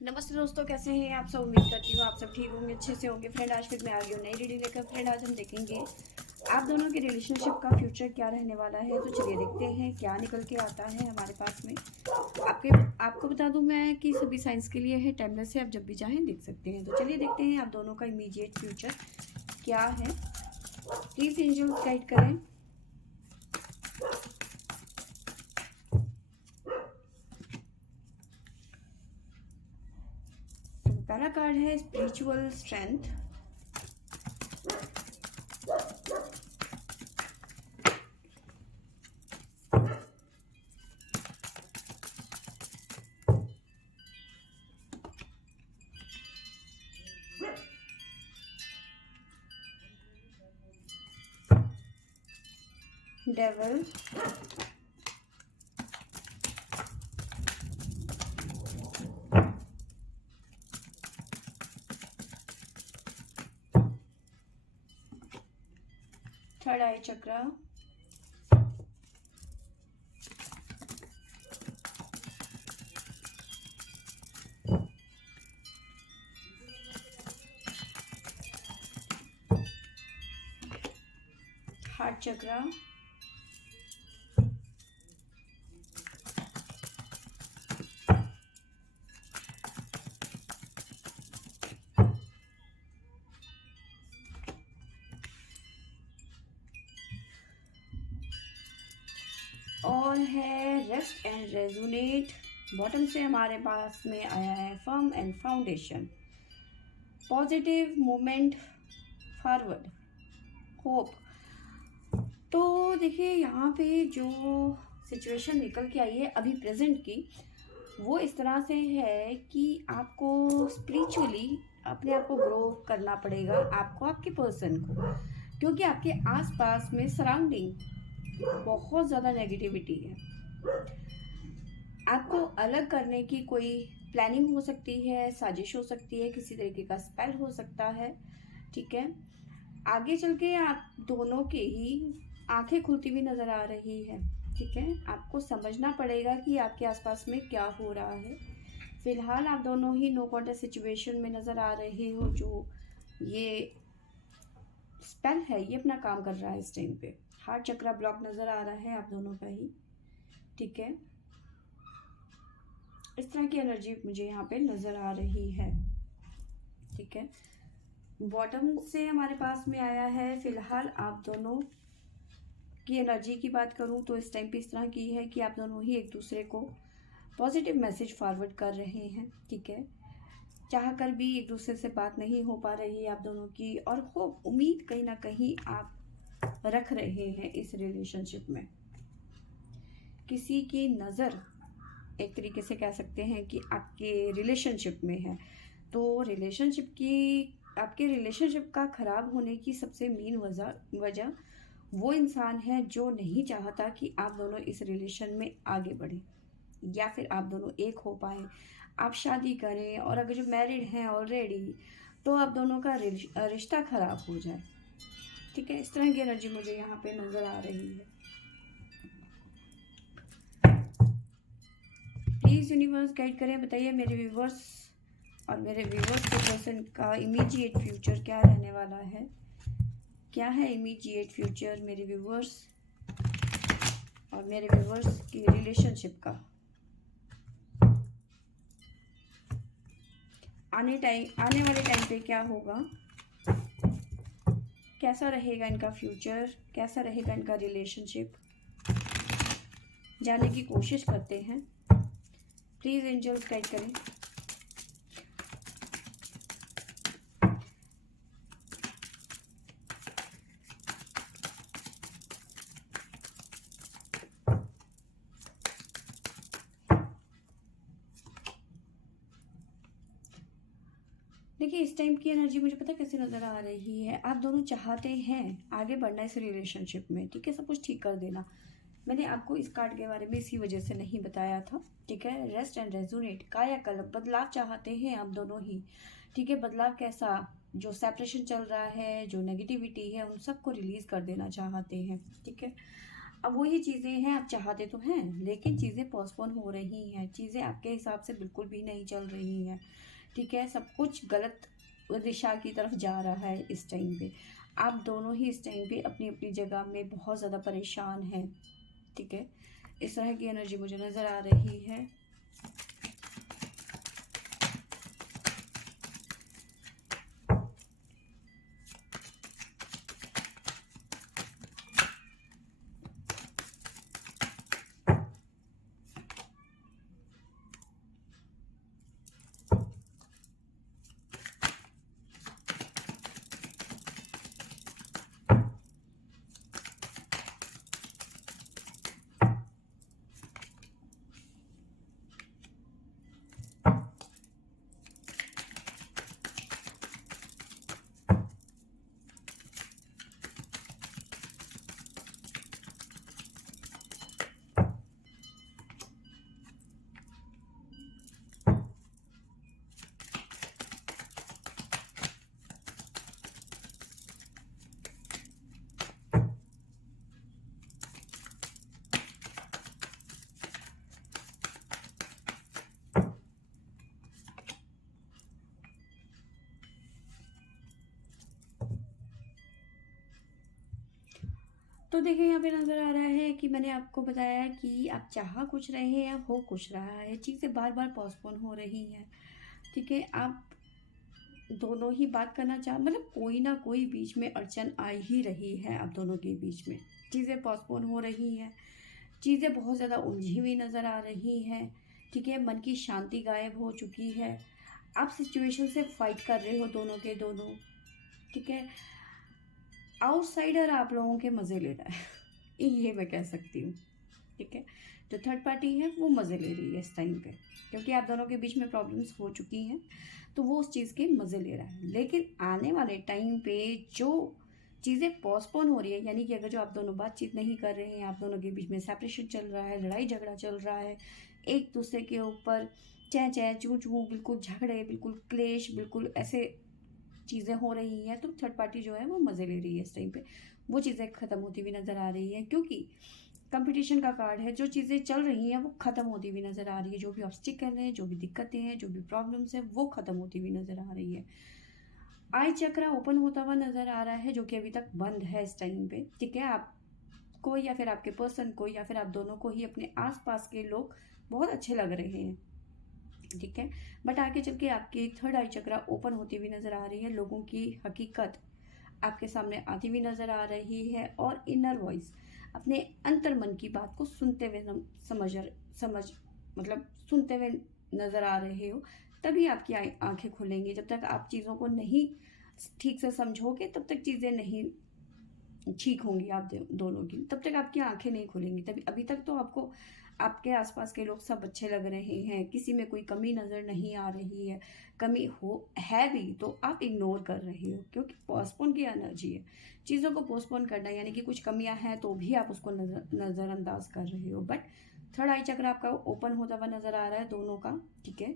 नमस्ते दोस्तों, कैसे हैं आप सब। उम्मीद करती हूँ आप सब ठीक होंगे, अच्छे से होंगे। फ्रेंड, आज फिर मैं आ गई हूँ नई रीडिंग लेकर। फ्रेंड, आज हम देखेंगे आप दोनों के रिलेशनशिप का फ्यूचर क्या रहने वाला है। तो चलिए देखते हैं क्या निकल के आता है हमारे पास में। आपको बता दूं मैं कि सभी साइंस के लिए है, टाइमलेस है, आप जब भी चाहें देख सकते हैं। तो चलिए देखते हैं आप दोनों का इमीडिएट फ्यूचर क्या है। प्लीज़ एंजल्स गाइड करें। तो पहला कार्ड है स्पिरिचुअल स्ट्रेंथ। डेविल। थर्ड आई चक्रा। हार्ट चक्रा। और है रेस्ट एंड रेजोनेट। बॉटम से हमारे पास में आया है firm and foundation, positive movement forward, hope. तो देखिए यहाँ पे जो सिचुएशन निकल के आई है अभी प्रेजेंट की, वो इस तरह से है कि आपको स्पिरिचुअली अपने आप को ग्रो करना पड़ेगा, आपको, आपके पर्सन को। क्योंकि आपके आसपास में सराउंडिंग बहुत ज़्यादा नेगेटिविटी है। आपको अलग करने की कोई प्लानिंग हो सकती है, साजिश हो सकती है, किसी तरीके का स्पेल हो सकता है। ठीक है, आगे चल के आप दोनों के ही आंखें खुलती हुई नजर आ रही है। ठीक है, आपको समझना पड़ेगा कि आपके आसपास में क्या हो रहा है। फिलहाल आप दोनों ही नो कॉन्टेक्ट सिचुएशन में नजर आ रहे हो। जो ये स्पेल है ये अपना काम कर रहा है इस टाइम पे। हार्ट चक्रा ब्लॉक नजर आ रहा है आप दोनों का ही। ठीक है, इस तरह की एनर्जी मुझे यहाँ पे नजर आ रही है। ठीक है, बॉटम से हमारे पास में आया है फिलहाल आप दोनों की एनर्जी की बात करूं तो इस टाइम पे इस तरह की है कि आप दोनों ही एक दूसरे को पॉजिटिव मैसेज फॉरवर्ड कर रहे हैं। ठीक है, चाह कर भी एक दूसरे से बात नहीं हो पा रही है आप दोनों की, और होप, उम्मीद कहीं ना कहीं आप रख रहे हैं इस रिलेशनशिप में। किसी की नज़र एक तरीके से कह सकते हैं कि आपके रिलेशनशिप में है। तो रिलेशनशिप की, आपके रिलेशनशिप का ख़राब होने की सबसे मेन वजह वो इंसान है जो नहीं चाहता कि आप दोनों इस रिलेशन में आगे बढ़ें, या फिर आप दोनों एक हो पाए, आप शादी करें, और अगर जो मैरिड हैं ऑलरेडी तो आप दोनों का रिश्ता ख़राब हो जाए। ठीक है, इस तरह की एनर्जी मुझे यहाँ पे नज़र आ रही है। प्लीज़ यूनिवर्स गाइड करें, बताइए मेरे व्यूवर्स और मेरे व्यूवर्स के पर्सन का इमीडिएट फ्यूचर क्या रहने वाला है। क्या है इमीडिएट फ्यूचर मेरे व्यूवर्स और मेरे व्यूवर्स की रिलेशनशिप का। आने वाले टाइम पे क्या होगा, कैसा रहेगा इनका फ्यूचर, कैसा रहेगा इनका रिलेशनशिप, जानने की कोशिश करते हैं। प्लीज़ एंजल्स गाइड करें। देखिए इस टाइम की एनर्जी मुझे पता कैसे नज़र आ रही है, आप दोनों चाहते हैं आगे बढ़ना इस रिलेशनशिप में। ठीक है, सब कुछ ठीक कर देना। मैंने आपको इस कार्ड के बारे में इसी वजह से नहीं बताया था। ठीक है, रेस्ट एंड रेजोनेट, कायाकल्प, बदलाव चाहते हैं आप दोनों ही। ठीक है, बदलाव कैसा, जो सेपरेशन चल रहा है, जो नेगेटिविटी है, उन सबको रिलीज कर देना चाहते हैं। ठीक है, अब वही चीज़ें हैं, आप चाहते तो हैं लेकिन चीज़ें पोस्टपोन हो रही हैं, चीज़ें आपके हिसाब से बिल्कुल भी नहीं चल रही हैं, ठीक है। सब कुछ गलत दिशा की तरफ जा रहा है इस टाइम पे। आप दोनों ही इस टाइम पे अपनी अपनी जगह में बहुत ज़्यादा परेशान हैं, ठीक है। इस तरह की एनर्जी मुझे नज़र आ रही है। तो देखिए यहाँ पे नज़र आ रहा है कि मैंने आपको बताया कि आप चाह कुछ रहे हैं या हो कुछ रहा है, चीज़ें बार बार पोस्टपोन हो रही हैं, ठीक है। आप दोनों ही बात करना चाह, मतलब कोई ना कोई बीच में अड़चन आ ही रही है आप दोनों के बीच में, चीज़ें पोस्टपोन हो रही हैं, चीज़ें बहुत ज़्यादा उलझी हुई नज़र आ रही हैं, ठीक है। मन की शांति गायब हो चुकी है, आप सिचुएशन से फाइट कर रहे हो दोनों के दोनों, ठीक है। आउटसाइडर आप लोगों के मज़े ले रहा है ये मैं कह सकती हूँ, ठीक है। जो थर्ड पार्टी है वो मज़े ले रही है इस टाइम पे, क्योंकि आप दोनों के बीच में प्रॉब्लम्स हो चुकी हैं, तो वो उस चीज़ के मज़े ले रहा है। लेकिन आने वाले टाइम पे जो चीज़ें पोस्टपोन हो रही है, यानी कि अगर जो आप दोनों बातचीत नहीं कर रहे हैं, आप दोनों के बीच में सेपरेशन चल रहा है, लड़ाई झगड़ा चल रहा है, एक दूसरे के ऊपर चै चै चू चू, बिल्कुल झगड़े, बिल्कुल क्लेश, बिल्कुल ऐसे चीज़ें हो रही हैं, तो थर्ड पार्टी जो है वो मज़े ले रही है इस टाइम पे। वो चीज़ें ख़त्म होती हुई नज़र आ रही हैं, क्योंकि कंपटीशन का कार्ड है, जो चीज़ें चल रही हैं वो ख़त्म होती हुई नज़र आ रही है, जो भी ऑब्स्टिकल हैं, जो भी दिक्कतें हैं, जो भी प्रॉब्लम्स हैं, वो ख़त्म होती हुई नज़र आ रही है। आई चक्रा ओपन होता हुआ नज़र आ रहा है, जो कि अभी तक बंद है इस टाइम पे, ठीक है। आपको या फिर आपके पर्सन को या फिर आप दोनों को ही अपने आसपास के लोग बहुत अच्छे लग रहे हैं, ठीक है। बट आगे चल के आपकी थर्ड आई चक्रा ओपन होती हुई नज़र आ रही है, लोगों की हकीकत आपके सामने आती हुई नज़र आ रही है, और इनर वॉइस अपने अंतर मन की बात को सुनते हुए समझ समझ मतलब सुनते हुए नज़र आ रहे हो। तभी आपकी आंखें खुलेंगी, जब तक आप चीज़ों को नहीं ठीक से समझोगे तब तक चीज़ें नहीं ठीक होंगी आप दोनों की, तब तक आपकी आंखें नहीं खुलेंगी। तभी अभी तक तो आपको आपके आसपास के लोग सब अच्छे लग रहे हैं, किसी में कोई कमी नज़र नहीं आ रही है, कमी हो है भी तो आप इग्नोर कर रहे हो, क्योंकि पोस्टपोन की एनर्जी है। चीज़ों को पोस्टपोन करना यानी कि कुछ कमियां हैं तो भी आप उसको नज़रअंदाज कर रहे हो। बट थर्ड आई चक्र आपका ओपन होता हुआ नज़र आ रहा है दोनों का, ठीक है।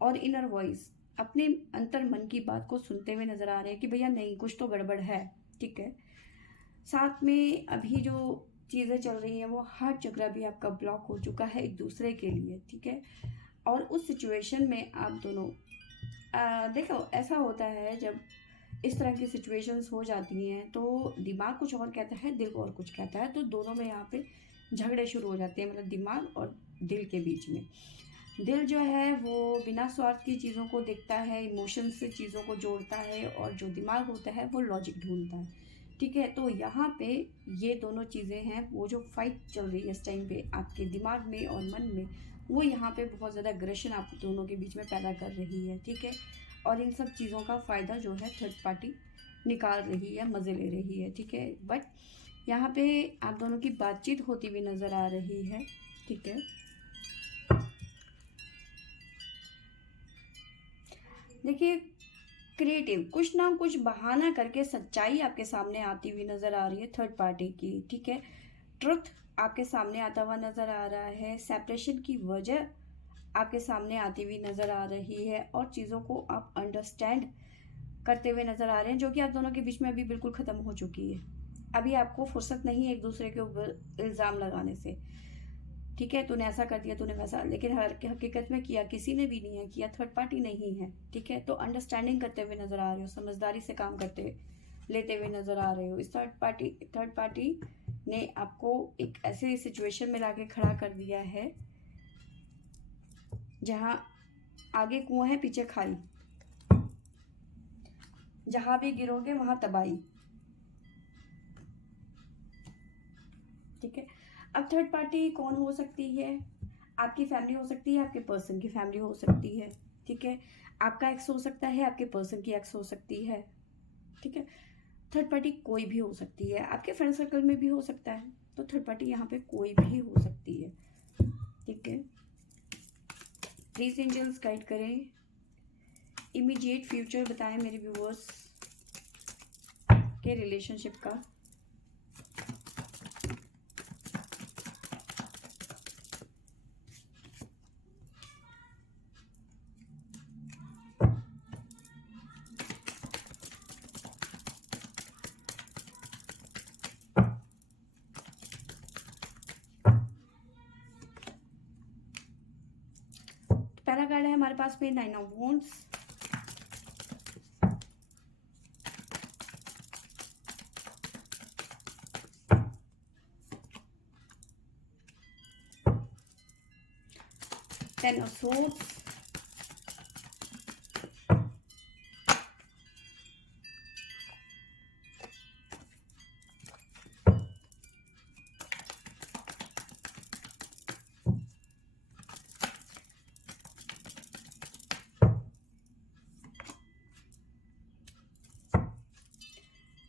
और इनर वॉइस अपने अंतर मन की बात को सुनते हुए नज़र आ रहे हैं कि भैया नहीं, कुछ तो गड़बड़ है, ठीक है। साथ में अभी जो चीज़ें चल रही हैं वो हार्ट चक्र भी आपका ब्लॉक हो चुका है एक दूसरे के लिए, ठीक है। और उस सिचुएशन में आप दोनों देखो, ऐसा होता है जब इस तरह की सिचुएशंस हो जाती हैं तो दिमाग कुछ और कहता है, दिल और कुछ कहता है, तो दोनों में यहाँ पे झगड़े शुरू हो जाते हैं, मतलब दिमाग और दिल के बीच में। दिल जो है वो बिना स्वार्थ की चीज़ों को देखता है, इमोशन से चीज़ों को जोड़ता है, और जो दिमाग होता है वो लॉजिक ढूंढता है, ठीक है। तो यहाँ पे ये दोनों चीज़ें हैं, वो जो फाइट चल रही है इस टाइम पे आपके दिमाग में और मन में, वो यहाँ पे बहुत ज़्यादा अग्रेशन आप दोनों के बीच में पैदा कर रही है, ठीक है। और इन सब चीज़ों का फ़ायदा जो है थर्ड पार्टी निकाल रही है, मज़े ले रही है, ठीक है। बट यहाँ पे आप दोनों की बातचीत होती हुई नज़र आ रही है, ठीक है। देखिए, क्रिएटिव कुछ ना कुछ बहाना करके सच्चाई आपके सामने आती हुई नज़र आ रही है थर्ड पार्टी की, ठीक है। ट्रुथ आपके सामने आता हुआ नज़र आ रहा है, सेपरेशन की वजह आपके सामने आती हुई नज़र आ रही है, और चीज़ों को आप अंडरस्टैंड करते हुए नज़र आ रहे हैं, जो कि आप दोनों के बीच में अभी बिल्कुल ख़त्म हो चुकी है। अभी आपको फुर्सत नहीं है एक दूसरे के ऊपर इल्ज़ाम लगाने से, ठीक है। तूने ऐसा कर दिया, तूने वैसा, लेकिन हकीकत में किया किसी ने भी नहीं है, किया थर्ड पार्टी नहीं है, ठीक है। तो अंडरस्टैंडिंग करते हुए नज़र आ रहे हो, समझदारी से काम करते लेते हुए नज़र आ रहे हो। इस थर्ड पार्टी ने आपको एक ऐसे सिचुएशन में लाके खड़ा कर दिया है जहाँ आगे कुआं है पीछे खाई, जहाँ भी गिरोगे वहाँ तबाही, ठीक है। अब थर्ड पार्टी कौन हो सकती है? आपकी फैमिली हो सकती है, आपके पर्सन की फैमिली हो सकती है, ठीक है। आपका एक्स हो सकता है, आपके पर्सन की एक्स हो सकती है, ठीक है। थर्ड पार्टी कोई भी हो सकती है, आपके फ्रेंड सर्कल में भी हो सकता है। तो थर्ड पार्टी यहाँ पे कोई भी हो सकती है, ठीक है। प्लीज एंजल्स गाइड करें, इमीडिएट फ्यूचर बताएं मेरे व्यूअर्स के रिलेशनशिप का। पहला कार्ड है हमारे पास में 9 of wands, ten of swords,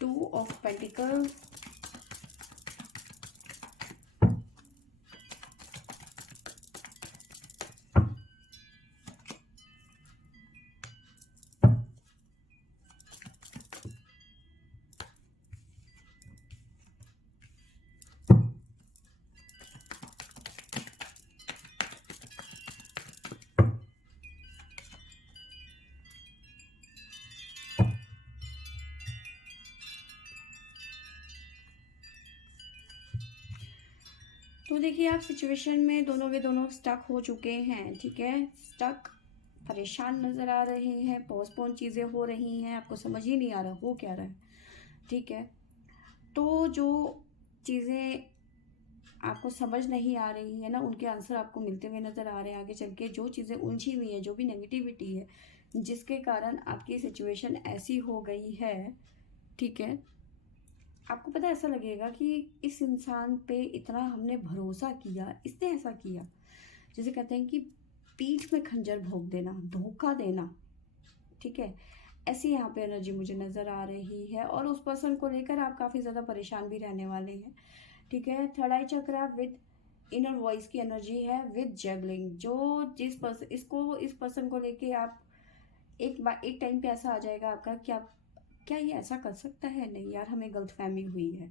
two of pentacles, तो देखिए आप सिचुएशन में दोनों के दोनों स्टक हो चुके हैं, ठीक है। स्टक, परेशान नज़र आ रहे हैं, पोस्टपोन चीज़ें हो रही हैं, आपको समझ ही नहीं आ रहा हो क्या रहा है, ठीक है। तो जो चीज़ें आपको समझ नहीं आ रही है ना, उनके आंसर आपको मिलते हुए नज़र आ रहे हैं आगे चल के। जो चीज़ें उलझी हुई हैं, जो भी नेगेटिविटी है जिसके कारण आपकी सिचुएशन ऐसी हो गई है, ठीक है। आपको पता है ऐसा लगेगा कि इस इंसान पे इतना हमने भरोसा किया, इसने ऐसा किया, जैसे कहते हैं कि पीठ में खंजर भोंक देना, धोखा देना, ठीक है। ऐसी यहाँ पे एनर्जी मुझे नज़र आ रही है और उस पर्सन को लेकर आप काफ़ी ज़्यादा परेशान भी रहने वाले हैं, ठीक है। थर्ड आई चक्र विद इनर वॉइस की एनर्जी है, विद जगलिंग। जो जिस पर्सन इस पर्सन को लेके आप एक टाइम पे ऐसा आ जाएगा आपका कि आप क्या ये ऐसा कर सकता है, नहीं यार हमें गलतफहमी हुई है,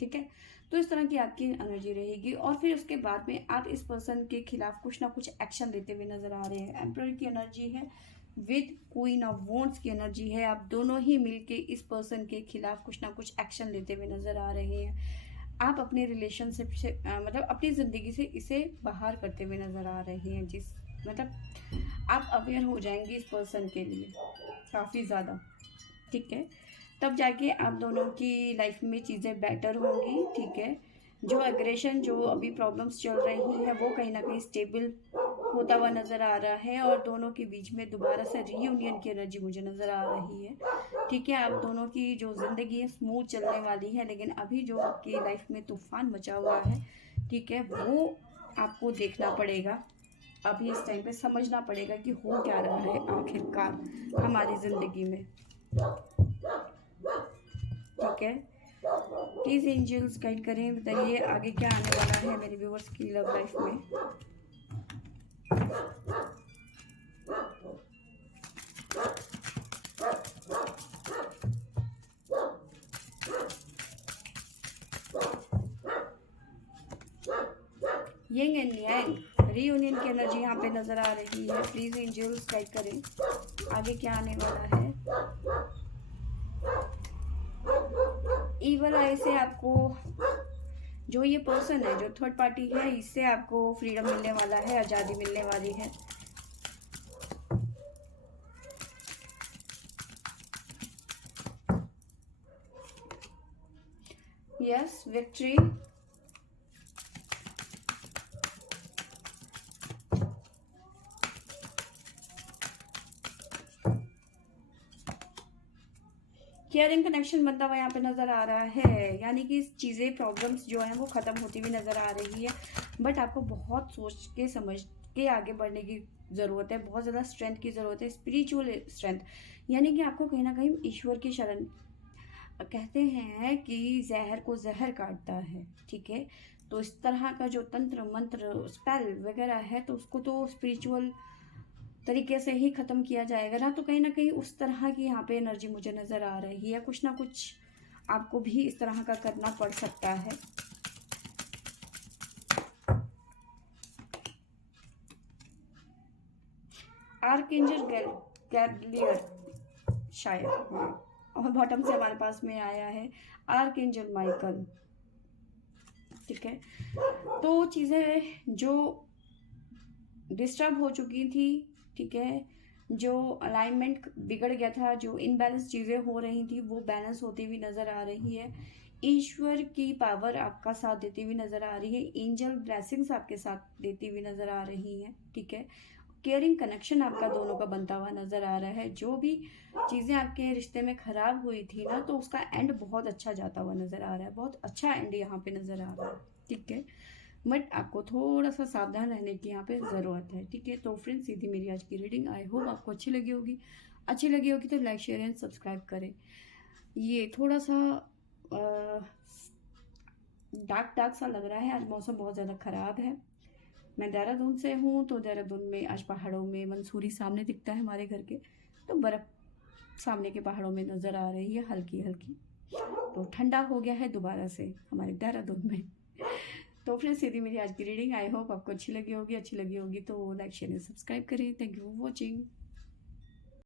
ठीक है। तो इस तरह की आपकी एनर्जी रहेगी और फिर उसके बाद में आप इस पर्सन के खिलाफ कुछ ना कुछ एक्शन लेते हुए नजर आ रहे हैं। एम्परर की एनर्जी है, विद क्वीन ऑफ वॉन्ड्स की एनर्जी है। आप दोनों ही मिलके इस पर्सन के खिलाफ कुछ ना कुछ एक्शन लेते हुए नजर आ रहे हैं। आप अपने रिलेशनशिप से मतलब अपनी ज़िंदगी से इसे बाहर करते हुए नजर आ रहे हैं, जिस मतलब आप अवेयर हो जाएंगे इस पर्सन के लिए काफ़ी ज़्यादा, ठीक है। तब जाके आप दोनों की लाइफ में चीज़ें बेटर होंगी, ठीक है। जो एग्रेशन, जो अभी प्रॉब्लम्स चल रही हैं वो कहीं ना कहीं स्टेबल होता हुआ नज़र आ रहा है और दोनों के बीच में दोबारा से रीयूनियन की एनर्जी मुझे नज़र आ रही है, ठीक है। आप दोनों की जो ज़िंदगी है स्मूथ चलने वाली है, लेकिन अभी जो आपकी लाइफ में तूफान मचा हुआ है, ठीक है, वो आपको देखना पड़ेगा। अभी इस टाइम पे समझना पड़ेगा कि हो क्या रहा है आखिरकार हमारी ज़िंदगी में, ठीक है। प्लीज एंजल्स गाइड करें, बताइए आगे क्या आने वाला है मेरे व्यूअर्स की लव लाइफ में। यिंग एंड यांग, रीयूनियन की एनर्जी यहाँ पे नजर आ रही है। प्लीज एंजल्स गाइड करें आगे क्या आने वाला है। ईवल आई से आपको जो ये पर्सन है, जो थर्ड पार्टी है, इससे आपको फ्रीडम मिलने वाला है, आज़ादी मिलने वाली है। Yes, victory. केयरिंग कनेक्शन बनता हुआ यहाँ पे नज़र आ रहा है, यानी कि चीज़ें, प्रॉब्लम्स जो हैं वो ख़त्म होती हुई नज़र आ रही है। बट आपको बहुत सोच के समझ के आगे बढ़ने की ज़रूरत है, बहुत ज़्यादा स्ट्रेंथ की ज़रूरत है, स्पिरिचुअल स्ट्रेंथ। यानी कि आपको कहीं ना कहीं ईश्वर की शरण, कहते हैं कि जहर को जहर काटता है, ठीक है। तो इस तरह का जो तंत्र मंत्र स्पेल वगैरह है, तो उसको तो स्पिरिचुअल तरीके से ही ख़त्म किया जाएगा ना। तो कहीं ना कहीं उस तरह की यहाँ पे एनर्जी मुझे नज़र आ रही है। कुछ ना कुछ आपको भी इस तरह का करना पड़ सकता है। आर्कएंजल गैब्रियल शायद, और बॉटम से हमारे पास में आया है आर्कएंजल माइकल, ठीक है। तो चीज़ें जो डिस्टर्ब हो चुकी थी, ठीक है, जो अलाइनमेंट बिगड़ गया था, जो इनबैलेंस चीज़ें हो रही थी, वो बैलेंस होती हुई नज़र आ रही है। ईश्वर की पावर आपका साथ देती हुई नज़र आ रही है, एंजल ब्लेसिंग्स आपके साथ देती हुई नज़र आ रही हैं, ठीक है। केयरिंग कनेक्शन आपका दोनों का बनता हुआ नज़र आ रहा है। जो भी चीज़ें आपके रिश्ते में ख़राब हुई थी ना, तो उसका एंड बहुत अच्छा जाता हुआ नज़र आ रहा है, बहुत अच्छा एंड यहाँ पे नज़र आ रहा है, ठीक है। बट आपको थोड़ा सा सावधान रहने की यहाँ पे ज़रूरत है, ठीक है। तो फ्रेंड्स, सीधी मेरी आज की रीडिंग, आई होप आपको अच्छी लगी होगी। अच्छी लगी होगी तो लाइक शेयर एंड सब्सक्राइब करें। ये थोड़ा सा डार्क डार्क सा लग रहा है, आज मौसम बहुत ज़्यादा ख़राब है। मैं देहरादून से हूँ, तो देहरादून में आज पहाड़ों में मंसूरी सामने दिखता है हमारे घर के, तो बर्फ़ सामने के पहाड़ों में नज़र आ रही है हल्की हल्की। तो ठंडा हो गया है दोबारा से हमारे देहरादून में। तो फ्रेंड्स, सीधी मेरी आज की रीडिंग, आई होप आपको अच्छी लगी होगी। अच्छी लगी होगी तो लाइक शेयर एंड सब्सक्राइब करें। Thank you for watching.